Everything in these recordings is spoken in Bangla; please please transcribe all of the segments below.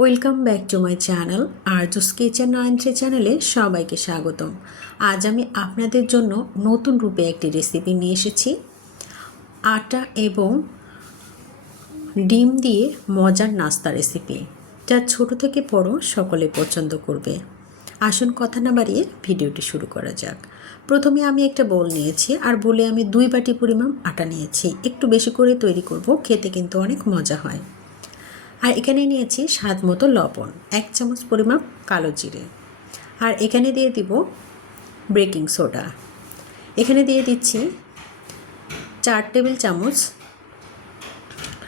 Welcome back to my channel Arju's kitchen and চ্যানেলে সবাইকে স্বাগতম। আজ আমি আপনাদের জন্য নতুন রূপে একটি রেসিপি নিয়ে এসেছি। আটা এবং ডিম দিয়ে মজার নাস্তা রেসিপি, যা ছোট থেকে বড় সকলে পছন্দ করবে। আসুন কথা না বাড়িয়ে ভিডিওটি শুরু করা যাক। প্রথমে আমি একটা বোল নিয়েছি, আর বলে আমি 2 বাটি পরিমাণ আটা নিয়েছি। একটু বেশি করে তৈরি করব, খেতে কিন্তু অনেক মজা হয়। আর এখানে নিয়েছি স্বাদ মতো লবণ, 1 চামচ পরিমাণ কালো জিরে, আর এখানে দিয়ে দিব বেকিং সোডা। এখানে দিয়ে দিচ্ছি 4 টেবিল চামচ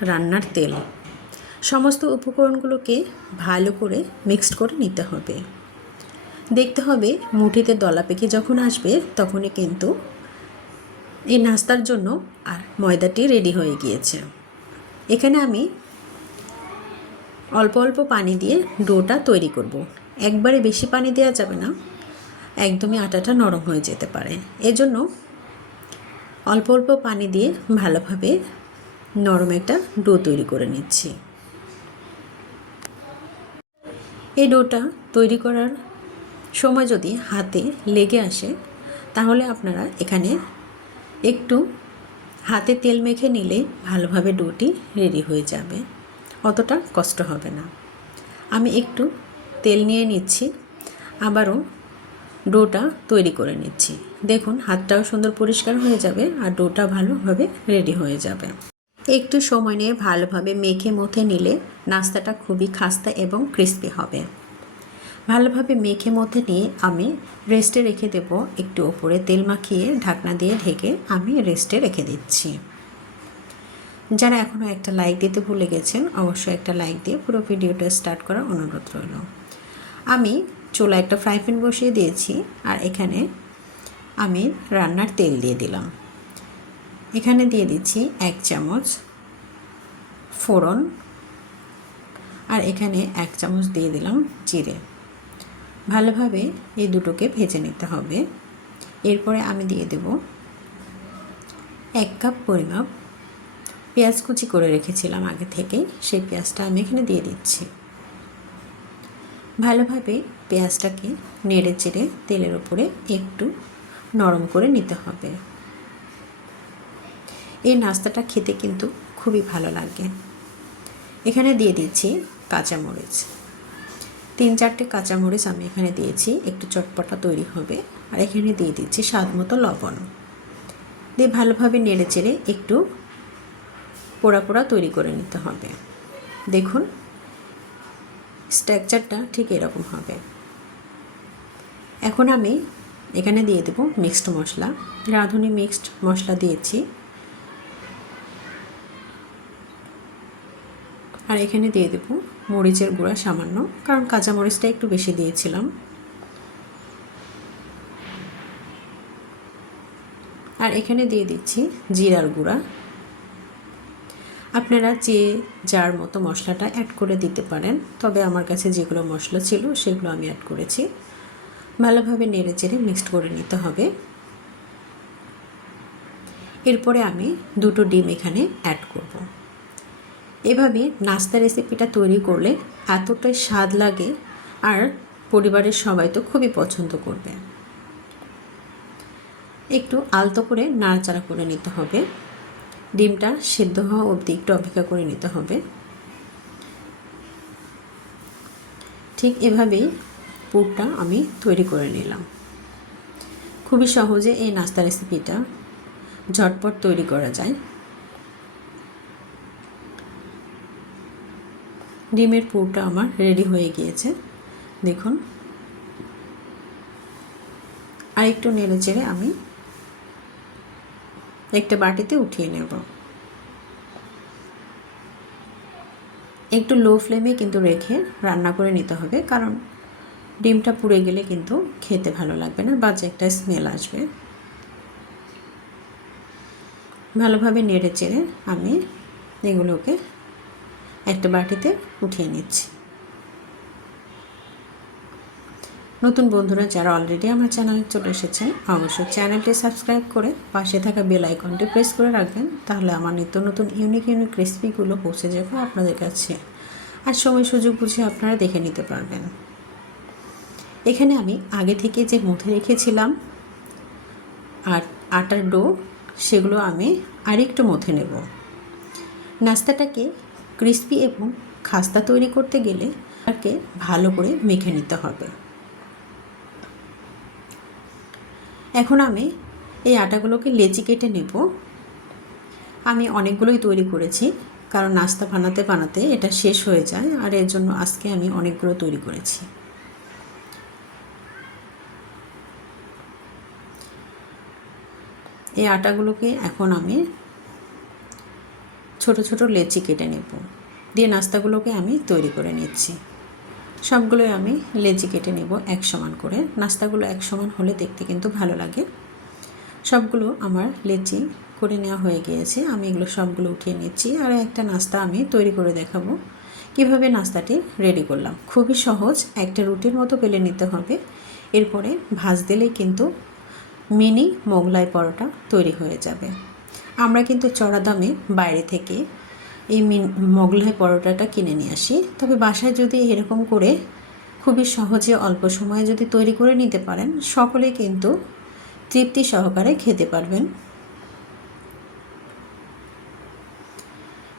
রান্নার তেল। সমস্ত উপকরণগুলোকে ভালো করে মিক্সড করে নিতে হবে। দেখতে হবে মুঠিতে দলা পেকে যখন আসবে, তখনই কিন্তু এই নাস্তার জন্য আর ময়দাটি রেডি হয়ে গিয়েছে। এখানে আমি অল্প অল্প পানি দিয়ে ডোটা তৈরি করব। একবারে বেশি পানি দেওয়া যাবে না, একদমই আটাটা নরম হয়ে যেতে পারে। এজন্য অল্প অল্প পানি দিয়ে ভালোভাবে নরম একটা ডো তৈরি করে নিচ্ছি। এই ডোটা তৈরি করার সময় যদি হাতে লেগে আসে, তাহলে আপনারা এখানে একটু হাতে তেল মেখে নিলে ভালোভাবে ডোটি রেডি হয়ে যাবে, অতটা কষ্ট হবে না। আমি একটু তেল নিয়ে নিচ্ছি, আবারও ডোটা তৈরি করে নিচ্ছি। দেখুন হাতটাও সুন্দর পরিষ্কার হয়ে যাবে, আর ডোটা ভালোভাবে রেডি হয়ে যাবে। একটু সময় নিয়ে ভালোভাবে মেখে মথে নিলে নাস্তাটা খুবই খাস্তা এবং ক্রিস্পি হবে। ভালোভাবে মেখে মথে নিয়ে আমি রেস্টে রেখে দেব। একটু ওপরে তেল মাখিয়ে ঢাকনা দিয়ে ঢেকে আমি রেস্টে রেখে দিচ্ছি। যারা এখনও একটা লাইক দিতে ভুলে গেছেন, অবশ্যই একটা লাইক দিয়ে পুরো ভিডিওটা স্টার্ট করার অনুরোধ রইল। আমি চুলা একটা ফ্রাই প্যান বসিয়ে দিয়েছি, আর এখানে আমি রান্নার তেল দিয়ে দিলাম। এখানে দিয়ে দিচ্ছি 1 চামচ ফোড়ন, আর এখানে 1 চামচ দিয়ে দিলাম জিরে। ভালোভাবে এই দুটোকে ভেজে নিতে হবে। এরপরে আমি দিয়ে দেব 1 কাপ পরিমাপ পেঁয়াজ কুচি করে রেখেছিলাম আগে থেকে, সেই পেঁয়াজটা আমি এখানে দিয়ে দিচ্ছি। ভালোভাবে পেঁয়াজটাকে নেড়ে চেড়ে তেলের উপরে একটু নরম করে নিতে হবে। এই নাস্তাটা খেতে কিন্তু খুবই ভালো লাগে। এখানে দিয়ে দিচ্ছি কাঁচামরিচ, 3-4টে কাঁচামরিচ আমি এখানে দিয়েছি, একটু চটপটা তৈরি হবে। আর এখানে দিয়ে দিচ্ছি স্বাদ মতো লবণ দিয়ে ভালোভাবে নেড়ে চেড়ে একটু পোড়া পোড়া তৈরি করে নিতে হবে। দেখুন স্ট্রাকচারটা ঠিক এরকম হবে। এখন আমি এখানে দিয়ে দেব মিক্সড মশলা, রাঁধুনি মিক্সড মশলা দিয়েছি। আর এখানে দিয়ে দেব মরিচের গুঁড়া সামান্য, কারণ কাঁচা মরিচটা একটু বেশি দিয়েছিলাম। আর এখানে দিয়ে দিচ্ছি জিরার গুঁড়া। আপনারা যে যার মতো মশলাটা অ্যাড করে দিতে পারেন, তবে আমার কাছে যেগুলো মশলা ছিল সেগুলো আমি অ্যাড করেছি। ভালোভাবে নেড়ে চেড়ে মিক্সড করে নিতে হবে। এরপরে আমি 2টো ডিম এখানে অ্যাড করব। এভাবে নাস্তা রেসিপিটা তৈরি করলে এতটাই স্বাদ লাগে, আর পরিবারের সবাই তো খুবই পছন্দ করবে। একটু আলতো করে নাড়াচাড়া করে নিতে হবে। ডিমটা সিদ্ধ হওয়া অবধি একটু অপেক্ষা করে নিতে হবে। ঠিক এভাবেই পুরটা আমি তৈরি করে নিলাম। খুবই সহজে এই নাস্তা রেসিপিটা ঝটপট তৈরি করা যায়। ডিমের পুরটা আমার রেডি হয়ে গিয়েছে, দেখুন। আর একটু নেড়ে চেড়ে আমি একটা বাটিতে উঠিয়ে নেব। একটু লো ফ্লেমে কিন্তু রেখে রান্না করে নিতে হবে, কারণ ডিমটা পুড়ে গেলে কিন্তু খেতে ভালো লাগবে না, বাজে একটা স্মেল আসবে। ভালোভাবে নেড়ে চেড়ে আমি এগুলোকে একটা বাটিতে উঠিয়ে নিচ্ছি। নতুন বন্ধুরা যারা অলরেডি আমার চ্যানেলে চলে এসেছেন, অবশ্যই চ্যানেলটি সাবস্ক্রাইব করে পাশে থাকা বেল আইকনটি প্রেস করে রাখবেন, তাহলে আমার নিত্য নতুন ইউনিক রেসিপিগুলো পৌঁছে যাবে আপনাদের কাছে। আর সময় সুযোগ বুঝে আপনারা দেখে নিতে পারবেন। এখানে আমি আগে থেকে যে মথে রেখেছিলাম আর আটার ডো, সেগুলো আমি আরেকটু মথে নেব। নাস্তাটাকে ক্রিস্পি এবং খাস্তা তৈরি করতে গেলে তাকে ভালো করে মেখে নিতে হবে। এখন আমি এই আটাগুলোকে লেচি কেটে নেব। আমি অনেকগুলোই তৈরি করেছি, কারণ নাস্তা বানাতে বানাতে এটা শেষ হয়ে যায়, আর এর জন্য আজকে আমি অনেকগুলো তৈরি করেছি। এই আটাগুলোকে এখন আমি ছোট ছোট লেচি কেটে নেব, দিয়ে নাস্তাগুলোকে আমি তৈরি করে নিচ্ছি। সবগুলোই আমি লেচি কেটে নেব এক সমান করে। নাস্তাগুলো এক সমান হলে দেখতে কিন্তু ভালো লাগে। সবগুলো আমার লেচি করে নেওয়া হয়ে গিয়েছে। আমি এগুলো সবগুলো উঠিয়ে নিচ্ছি, আর একটা নাস্তা আমি তৈরি করে দেখাবো কিভাবে নাস্তাটি রেডি করলাম। খুবই সহজ, একটা রুটির মতো বেলে নিতে হবে, এরপরে ভাঁজ দিলেই কিন্তু মিনি মোগলাই পরোটা তৈরি হয়ে যাবে। আমরা কিন্তু চড়া দামে বাইরে থেকে এই মোগলাই পরোটাটা কিনে নিয়ে আসি, তবে বাসায় যদি এরকম করে খুবই সহজে অল্প সময়ে যদি তৈরি করে নিতে পারেন, সকলে কিন্তু তৃপ্তি সহকারে খেতে পারবেন।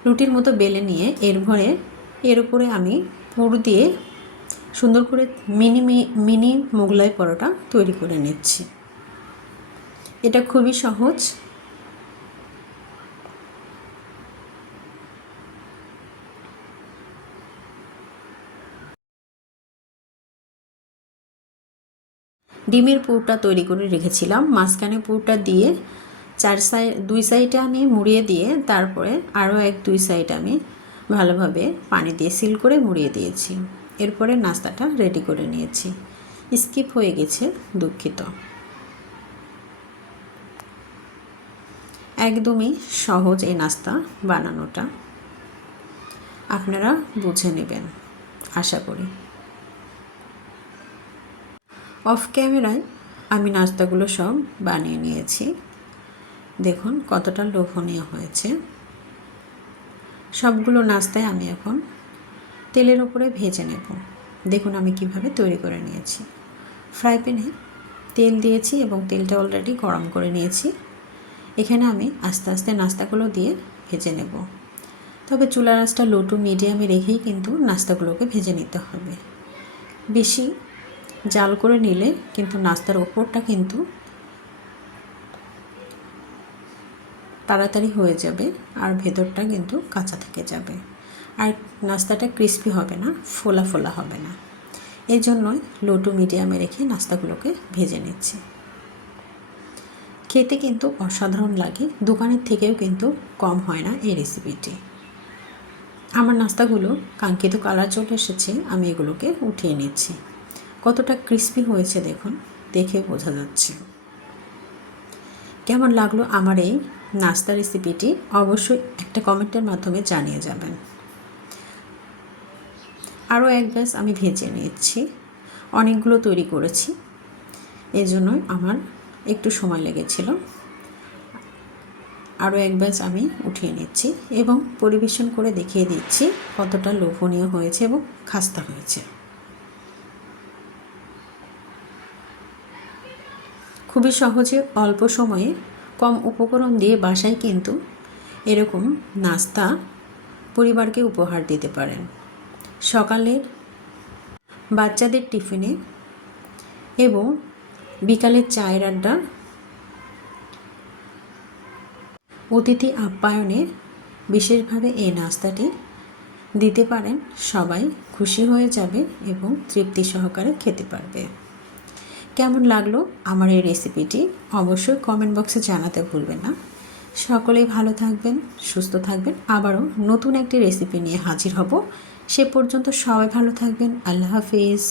রুটির মতো বেলে নিয়ে এর উপরে আমি পুর দিয়ে সুন্দর করে মিনি মোগলাই পরোটা তৈরি করে নিচ্ছি। এটা খুবই সহজ। ডিমের পুরটা তৈরি করে রেখেছিলাম, মাঝখানে পুরটা দিয়ে দুই সাইডে আমি মুড়িয়ে দিয়ে তারপরে আরও দুই সাইড আমি ভালোভাবে পানি দিয়ে সিল করে মুড়িয়ে দিয়েছি। এরপরে নাস্তাটা রেডি করে নিয়েছি। স্কিপ হয়ে গেছে, দুঃখিত। একদমই সহজ এই নাস্তা বানানোটা, আপনারা বুঝে নেবেন আশা করি। অফ ক্যামেরায় আমি নাস্তাগুলো সব বানিয়ে নিয়েছি। দেখুন কতটা লোভনীয় হয়েছে। সবগুলো নাস্তায় আমি এখন তেলের উপরে ভেজে নেব। দেখুন আমি কিভাবে তৈরি করে নিয়েছি। ফ্রাই প্যানে তেল দিয়েছি এবং তেলটা অলরেডি গরম করে নিয়েছি। এখানে আমি আস্তে আস্তে নাস্তাগুলো দিয়ে ভেজে নেব, তবে চুলার আঁচটা লো টু মিডিয়ামে রেখেই কিন্তু নাস্তাগুলোকে ভেজে নিতে হবে। বেশি জাল করে নিলে কিন্তু নাস্তার ওপরটা কিন্তু তাড়াতাড়ি হয়ে যাবে, আর ভেতরটা কিন্তু কাঁচা থেকে যাবে, আর নাস্তাটা ক্রিস্পি হবে না, ফোলা ফোলা হবে না। এই জন্যই লো টু মিডিয়ামে রেখে নাস্তাগুলোকে ভেজে নিচ্ছি। খেতে কিন্তু অসাধারণ লাগে, দোকানের থেকেও কিন্তু কম হয় না এই রেসিপিটি। আমার নাস্তাগুলো কাঙ্ক্ষিত কালার চলে এসেছে, আমি এগুলোকে উঠিয়ে নিচ্ছি। কতটা ক্রিস্পি হয়েছে দেখুন, দেখে বোঝা যাচ্ছে। কেমন লাগলো আমার এই নাস্তা রেসিপিটি অবশ্যই একটা কমেন্টের মাধ্যমে জানিয়ে যাবেন। আরও এক ব্যাচ আমি ভেজে নিচ্ছি, অনেকগুলো তৈরি করেছি, এই জন্যই আমার একটু সময় লেগেছিল। আরও এক ব্যাচ আমি উঠিয়ে নিচ্ছি এবং পরিবেশন করে দেখিয়ে দিচ্ছি কতটা লোভনীয় হয়েছে এবং খাস্তা হয়েছে। খুবই সহজে অল্প সময়ে কম উপকরণ দিয়ে বাসায় কিন্তু এরকম নাস্তা পরিবারকে উপহার দিতে পারেন। সকালের বাচ্চাদের টিফিনে এবং বিকালের চায়ের আড্ডা, অতিথি আপ্যায়নে বিশেষভাবে এই নাস্তাটি দিতে পারেন। সবাই খুশি হয়ে যাবে এবং তৃপ্তি সহকারে খেতে পারবে। কেমন লাগলো আমার এই রেসিপিটি অবশ্যই কমেন্ট বক্সে জানাতে ভুলবেন না। সকলেই ভালো থাকবেন, সুস্থ থাকবেন। আবারও নতুন একটি রেসিপি নিয়ে হাজির হব। সে পর্যন্ত সবাই ভালো থাকবেন। আল্লাহ হাফিজ।